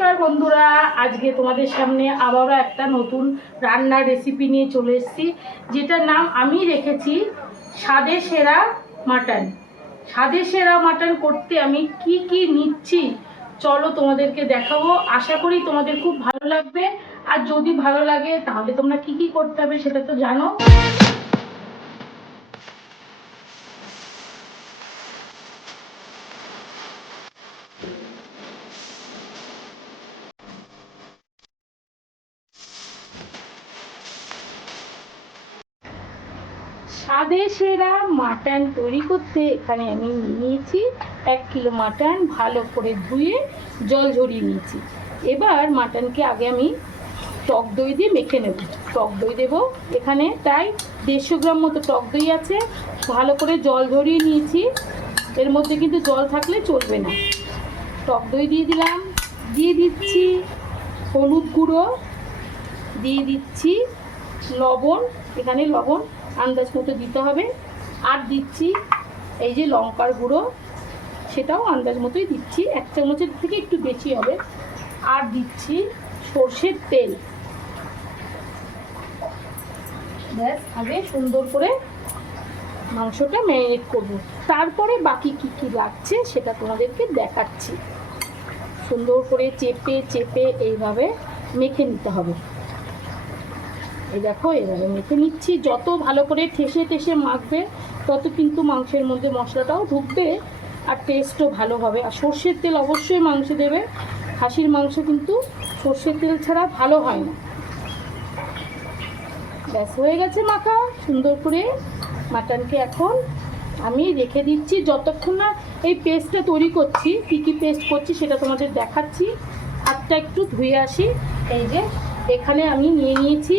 নমস্কার বন্ধুরা, আজকে তোমাদের সামনে আবারও একটা নতুন রান্নার রেসিপি নিয়ে চলে এসেছি, যেটার নাম আমি রেখেছি স্বাদে সেরা মাটন। স্বাদে সেরা মাটন করতে আমি কি কি নিচ্ছি চলো তোমাদেরকে দেখাবো। আশা করি তোমাদের খুব ভালো লাগবে, আর যদি ভালো লাগে তাহলে তোমরা কি কি করতে হবে সেটা তো জানো। স্বাদে সেরা মাটন তৈরি করতে এখানে আমি নিয়েছি 1 কিলো মাটন, ভালো করে ধুয়ে জল ঝরিয়ে নিয়েছি। এবার মাটনকে আগে আমি টক দই দিয়ে মেখে নেব। টক দই দেবো এখানে প্রায় 150 গ্রাম মতো টক দই আছে, ভালো করে জল ঝরিয়ে নিয়েছি। এর মধ্যে কিন্তু জল থাকলে চলবে না। টক দই দিয়ে দিলাম, দিয়ে দিচ্ছি হলুদ গুঁড়ো, দিয়ে দিচ্ছি লবণ, এখানে লবণ আন্দাজ মতো দিতে হবে, আর দিচ্ছি এই যে লঙ্কার গুঁড়ো, সেটাও আন্দাজ মতোই দিচ্ছি, 1 চামচের থেকে একটু বেশি হবে। আর দিচ্ছি সর্ষের তেল। ব্যাস, আগে সুন্দর করে মাংসটা ম্যারিনেট করব, তারপরে বাকি কি কি লাগছে সেটা তোমাদেরকে দেখাচ্ছি। সুন্দর করে চেপে চেপে এইভাবে মেখে নিতে হবে। এই দেখো, এভাবে মেখে নিচ্ছি। যত ভালো করে ঠেসে ঠেসে মাখবে তত কিন্তু মাংসের মধ্যে মশলাটাও ঢুকবে আর টেস্টও ভালো হবে। আর সর্ষের তেল অবশ্যই মাংসে দেবে, খাসির মাংস কিন্তু সর্ষের তেল ছাড়া ভালো হয় না। ব্যাস, হয়ে গেছে মাখা সুন্দর করে। মাটনকে এখন আমি রেখে দিচ্ছি যতক্ষণ না এই পেস্টটা তৈরি করছি। কী কী পেস্ট করছি সেটা তোমাদের দেখাচ্ছি। হাতটা একটু ধুয়ে আসি। এই যে এখানে আমি নিয়ে নিয়েছি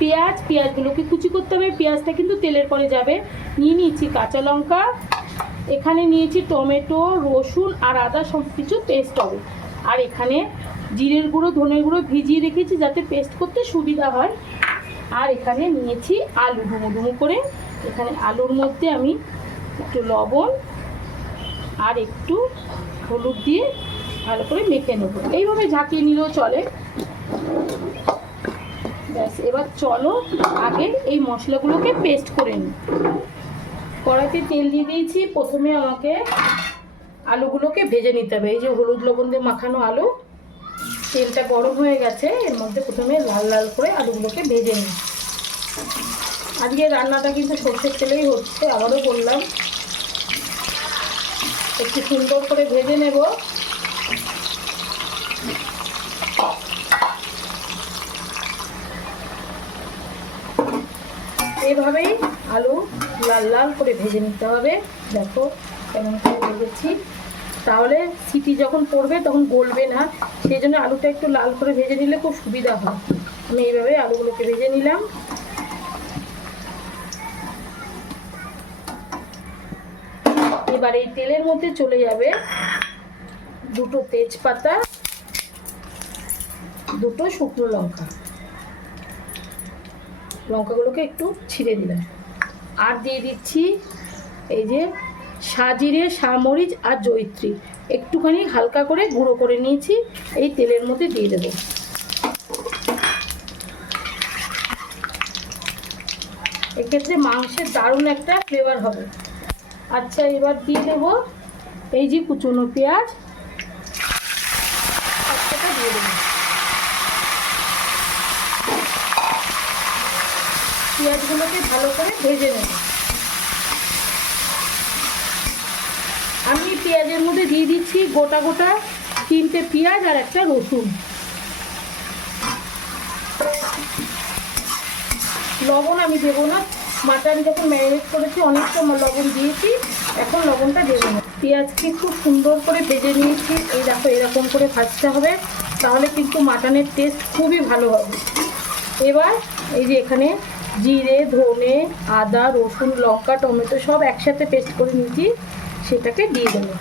পেঁয়াজ, পেঁয়াজগুলোকে কুচি করতে হবে, পেঁয়াজটা কিন্তু তেলের পরে যাবে। নিয়ে নিয়েছি কাঁচা লঙ্কা, এখানে নিয়েছি টমেটো, রসুন আর আদা, সব কিছু পেস্ট হবে। আর এখানে জিরের গুঁড়ো, ধনের গুঁড়ো ভিজিয়ে রেখেছি যাতে পেস্ট করতে সুবিধা হয়। আর এখানে নিয়েছি আলু ডুমো ডুমো করে। এখানে আলুর মধ্যে আমি একটু লবণ আর একটু হলুদ দিয়ে ভালো করে মেখে নেব। এইভাবে ঝাঁকিয়ে নিলেও চলে। ব্যাস, এবার চলো আগে এই মশলাগুলোকে পেস্ট করে নিই। কড়াইতে তেল দিয়ে দিয়েছি। প্রথমে আমাকে আলুগুলোকে ভেজে নিতে হবে। এই যে হলুদ লবণ দিয়ে মাখানো আলু, তেলটা গরম হয়ে গেছে, এর মধ্যে প্রথমে লাল লাল করে আলুগুলোকে ভেজে নিই। আজকে রান্নাটা কিন্তু সর্ষের তেলেই হচ্ছে, আবারও বললাম। একটু সুন্দর করে ভেজে নেব। এইভাবেই আলু লাল লাল করে ভেজে নিতে হবে। দেখো কেমন করে ভেজেছি, তাহলে সিটি যখন পড়বে তখন গলবে না। সেই জন্য আলুটা একটু লাল করে ভেজে নিলে খুব সুবিধা হয়। আমি এইভাবে আলুগুলোকে ভেজে নিলাম। এবার এই তেলের মধ্যে চলে যাবে 2টো তেজপাতা, 2টো শুকনো লঙ্কা। লঙ্কাগুলোকে একটু ছিঁড়ে দিলাম। আর দিয়ে দিচ্ছি এই যে সাজিরে, সামরিচ আর জয়িত্রী, একটুখানি হালকা করে গুঁড়ো করে নিয়েছি, এই তেলের মধ্যে দিয়ে দেবো। এক্ষেত্রে মাংসের দারুণ একটা ফ্লেভার হবে। আচ্ছা, এবার দিয়ে দেবো এই যে কুচনো পেঁয়াজ, একটা দিয়ে দেবো। পেঁয়াজগুলোকে ভালো করে ভেজে নেব। আমি পেঁয়াজের মধ্যে দিয়ে দিচ্ছি গোটা গোটা 3টে পেঁয়াজ আর একটা রসুন। লবণ আমি দেবো না, মাটন যখন ম্যারিনেট করেছি অনেকটা লবণ দিয়েছি, এখন লবণটা দেবো না। পেঁয়াজকে খুব সুন্দর করে ভেজে নিয়েছি। এই দেখো, এরকম করে ভাজতে হবে, তাহলে কিন্তু মাটনের টেস্ট খুবই ভালো হবে। এবার এই যে এখানে জিরে, ধনে, আদা, রসুন, লঙ্কা, টমেটো সব একসাথে পেস্ট করে নিয়েছি, সেটাকে দিয়ে দেবো।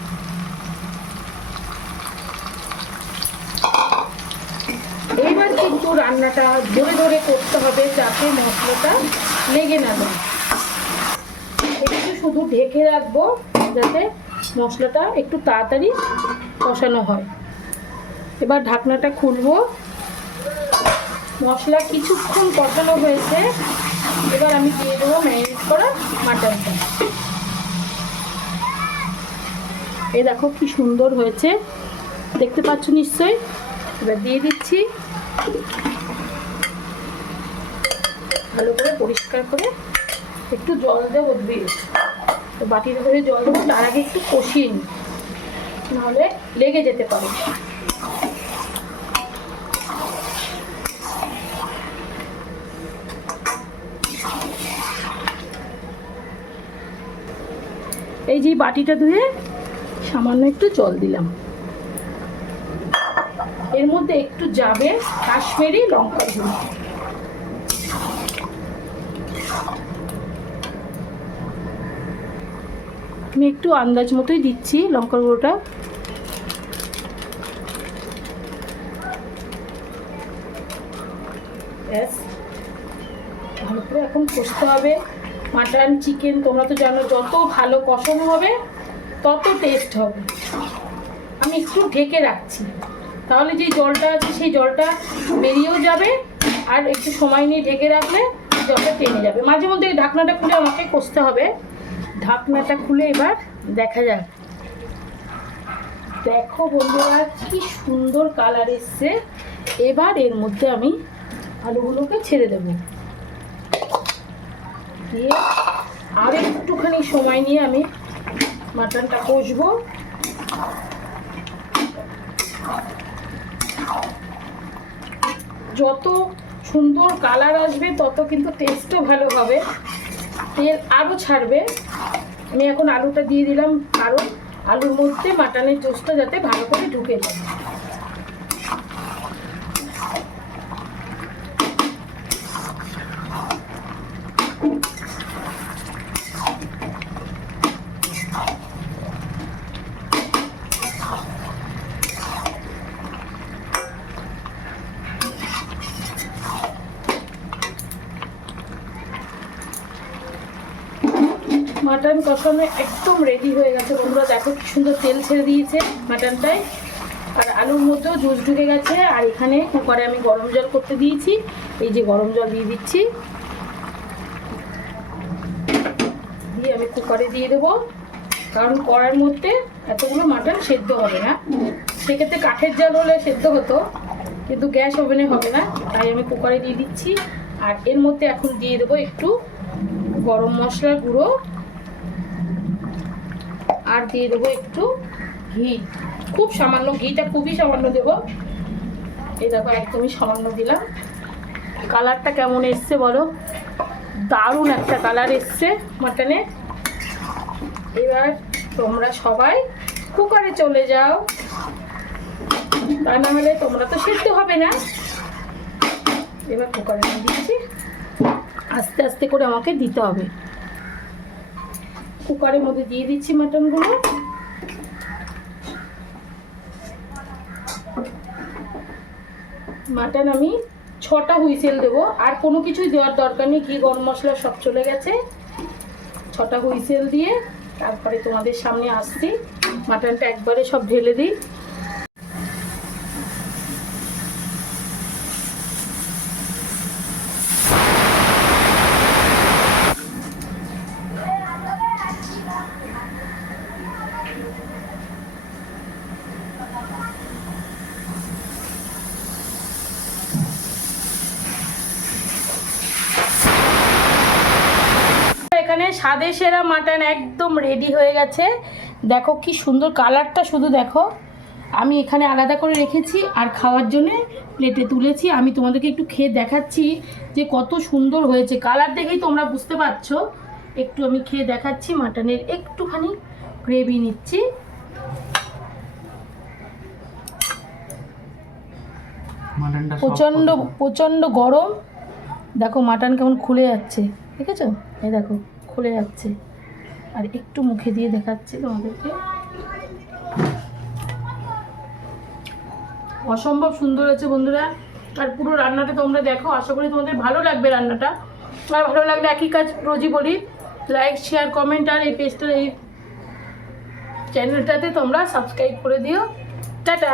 এইবার কিন্তু রান্নাটা ধরে ধরে করতে হবে যাতে মশলাটা লেগে না যায়। একটু শুধু ঢেকে রাখবো যাতে মশলাটা একটু তাড়াতাড়ি কষানো হয়। এবার ঢাকনাটা খুলবো। মশলা কিছুক্ষণ কষানো হয়েছে, এবার আমি দিয়ে দেবো ম্যারিনেট করা মাটনটা। এই দেখো কি সুন্দর হয়েছে, দেখতে পাচ্ছ নিশ্চয়ই। এবার দিয়ে দিচ্ছি, ভালো করে পরিষ্কার করে একটু জল দেবো, দিয়ে তো বাটির করে জল দেবো। তার আগে একটু কষিয়ে নিই, নাহলে লেগে যেতে পারে। এই যে বাটিটা ধুয়ে সামান্য একটু জল দিলাম, এর মধ্যে একটু যাবে কাশ্মীরি লঙ্কার গুঁড়ো। আমি একটু আন্দাজ মতোই দিচ্ছি লঙ্কার গুঁড়োটা। ব্যাস, ভালো করে এখন কষতে হবে। মাটন চিকেন তোমরা তো জানো, যত ভালো কষানো হবে তত টেস্ট হবে। আমি একটু ঢেকে রাখছি, তাহলে যে জলটা আছে সেই জলটা বেরিয়েও যাবে, আর একটু সময় নিয়ে ঢেকে রাখলে জলটা টেনে যাবে। মাঝে মধ্যে ঢাকনাটা খুলে আমাকে কষতে হবে। ঢাকনাটা খুলে এবার দেখা যাক। দেখো বন্ধুরা কি সুন্দর কালার এসছে। এবার এর মধ্যে আমি আলুগুলোকে ছেড়ে দেবো, দিয়ে আর একটুখানি সময় নিয়ে আমি মাটনটা কষবো। যত সুন্দর কালার আসবে তত কিন্তু টেস্টও ভালো হবে, তেল আরও ছাড়বে। আমি এখন আলুটা দিয়ে দিলাম, কারণ আলুর মধ্যে মাটনের জুসটা যাতে ভালো করে ঢুকে যায়। মাটন কষানো একদম রেডি হয়ে গেছে বন্ধুরা। দেখো কি সুন্দর তেল ছেড়ে দিয়েছে মাটনটায়, আর আলুর মধ্যেও জুস ঢুকে গেছে। আর এখানে কুকারে আমি গরম জল করতে দিয়েছি, এই যে গরম জল দিয়ে দিচ্ছি, দিয়ে আমি কুকারে দিয়ে দেবো। কারণ কড়ার মধ্যে এতগুলো মাটন সেদ্ধ হবে না, সেক্ষেত্রে কাঠের জাল হলে সেদ্ধ হতো, কিন্তু গ্যাস ওভেনে হবে না, তাই আমি কুকারে দিয়ে দিচ্ছি। আর এর মধ্যে এখন দিয়ে দেবো একটু গরম মশলার গুঁড়ো, আর দিয়ে দেবো একটু ঘি, খুব সামান্য, ঘিটা খুবই সামান্য দেবো। এই দেখো একদমই সামান্য দিলাম। কালারটা কেমন এসছে বলো, দারুণ একটা কালার এসছে মাটনে। এবার তোমরা সবাই কুকারে চলে যাও, তা না হলে তোমরা তো সেদ্ধ হবে না। এবার কুকারে দিচ্ছি, আস্তে আস্তে করে আমাকে দিতে হবে। কুকারের মধ্যে দিয়ে দিচ্ছি মাটনগুলো। মাটন আমি 6টা হুইসেল দেবো, আর কোনো কিছুই দেওয়ার দরকার নেই, ঘি গরম মশলা সব চলে গেছে। 6টা হুইসেল দিয়ে তারপরে তোমাদের সামনে আসছি। মাটনটা একবারে সব ঢেলে দিই। এখানে স্বাদে সেরা মাটন একদম রেডি হয়ে গেছে। দেখো কি সুন্দর কালারটা, শুধু দেখো। আমি এখানে আলাদা করে রেখেছি আর খাওয়ার জন্যে প্লেটে তুলেছি। আমি তোমাদেরকে একটু খেয়ে দেখাচ্ছি যে কত সুন্দর হয়েছে। কালার দেখেই তোমরা বুঝতে পারছো। একটু আমি খেয়ে দেখাচ্ছি, মাটনের একটুখানি গ্রেভি নিচ্ছি। প্রচণ্ড প্রচণ্ড গরম। দেখো মাটন কেমন খুলে যাচ্ছে, দেখেছো? এই দেখো খুলে যাচ্ছে। আর একটু মুখে দিয়ে দেখাচ্ছি তোমাদেরকে, অসম্ভব সুন্দর হয়েছে বন্ধুরা। আর পুরো রান্নাটা তোমরা দেখো, আশা করি তোমাদের ভালো লাগবে রান্নাটা। আর ভালো লাগলে একই কাজ রোজই বলি, লাইক শেয়ার কমেন্ট, আর এই পেজটা, এই চ্যানেলটাতে তোমরা সাবস্ক্রাইব করে দিও। টাটা।